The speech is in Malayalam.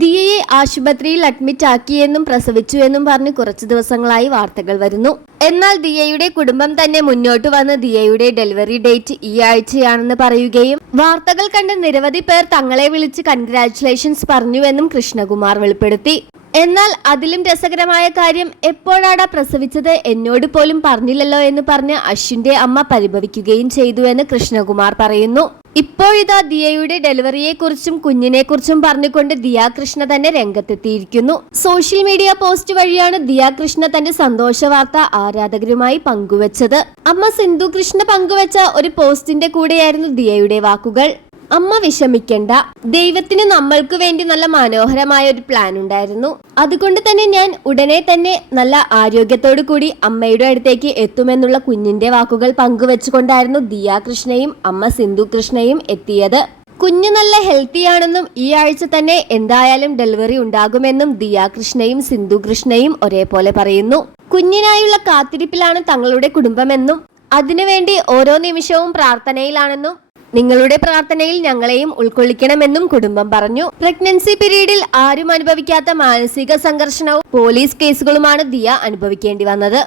ദിയയെ ആശുപത്രിയിൽ അഡ്മിറ്റ് ആക്കിയെന്നും പ്രസവിച്ചുവെന്നും പറഞ്ഞ് കുറച്ചു ദിവസങ്ങളായി വാർത്തകൾ വരുന്നു. എന്നാൽ ദിയയുടെ കുടുംബം തന്നെ മുന്നോട്ട് വന്ന് ദിയയുടെ ഡെലിവറി ഡേറ്റ് ഈ ആഴ്ചയാണെന്ന് പറയുകയും വാർത്തകൾ കണ്ട് നിരവധി പേർ തങ്ങളെ വിളിച്ച് കൺഗ്രാറ്റുലേഷൻസ് പറഞ്ഞുവെന്നും കൃഷ്ണകുമാർ വെളിപ്പെടുത്തി. എന്നാൽ അതിലും രസകരമായ കാര്യം, എപ്പോഴാടാ പ്രസവിച്ചത്, എന്നോട് പോലും പറഞ്ഞില്ലല്ലോ എന്ന് പറഞ്ഞ് അശ്വിന്റെ അമ്മ പരിഭവിക്കുകയും ചെയ്തുവെന്ന് കൃഷ്ണകുമാർ പറയുന്നു. ഇപ്പോഴിതാ ദിയയുടെ ഡെലിവറിയെക്കുറിച്ചും കുഞ്ഞിനെക്കുറിച്ചും പറഞ്ഞുകൊണ്ട് ദിയ കൃഷ്ണ തന്നെ രംഗത്തെത്തിയിരിക്കുന്നു. സോഷ്യൽ മീഡിയ പോസ്റ്റ് വഴിയാണ് ദിയ കൃഷ്ണ തന്റെ സന്തോഷ വാർത്ത ആരാധകരുമായി പങ്കുവച്ചത്. അമ്മ സിന്ധു കൃഷ്ണ പങ്കുവച്ച ഒരു പോസ്റ്റിന്റെ കൂടെയായിരുന്നു ദിയയുടെ വാക്കുകൾ. അമ്മ വിഷമിക്കണ്ട, ദൈവത്തിന് നമ്മൾക്ക് വേണ്ടി നല്ല മനോഹരമായ ഒരു പ്ലാൻ ഉണ്ടായിരുന്നു. അതുകൊണ്ട് തന്നെ ഞാൻ ഉടനെ തന്നെ നല്ല ആരോഗ്യത്തോടു കൂടി അമ്മയുടെ അടുത്തേക്ക് എത്തുമെന്നുള്ള കുഞ്ഞിന്റെ വാക്കുകൾ പങ്കുവെച്ചുകൊണ്ടായിരുന്നു ദിയ കൃഷ്ണയും അമ്മ സിന്ധു കൃഷ്ണയും എത്തിയത്. കുഞ്ഞ് നല്ല ഹെൽത്തിയാണെന്നും ഈ ആഴ്ച തന്നെ എന്തായാലും ഡെലിവറി ഉണ്ടാകുമെന്നും ദിയ കൃഷ്ണയും സിന്ധു കൃഷ്ണയും ഒരേപോലെ പറയുന്നു. കുഞ്ഞിനായുള്ള കാത്തിരിപ്പിലാണ് തങ്ങളുടെ കുടുംബമെന്നും അതിനുവേണ്ടി ഓരോ നിമിഷവും പ്രാർത്ഥനയിലാണെന്നും നിങ്ങളുടെ പ്രാർത്ഥനയിൽ ഞങ്ങളെയും ഉൾക്കൊള്ളിക്കണമെന്നും കുടുംബം പറഞ്ഞു. പ്രഗ്നൻസി പീരീഡിൽ ആരും അനുഭവിക്കാത്ത മാനസിക സംഘർഷണവും പോലീസ് കേസുകളുമാണ് ദിയ അനുഭവിക്കേണ്ടി വന്നത്.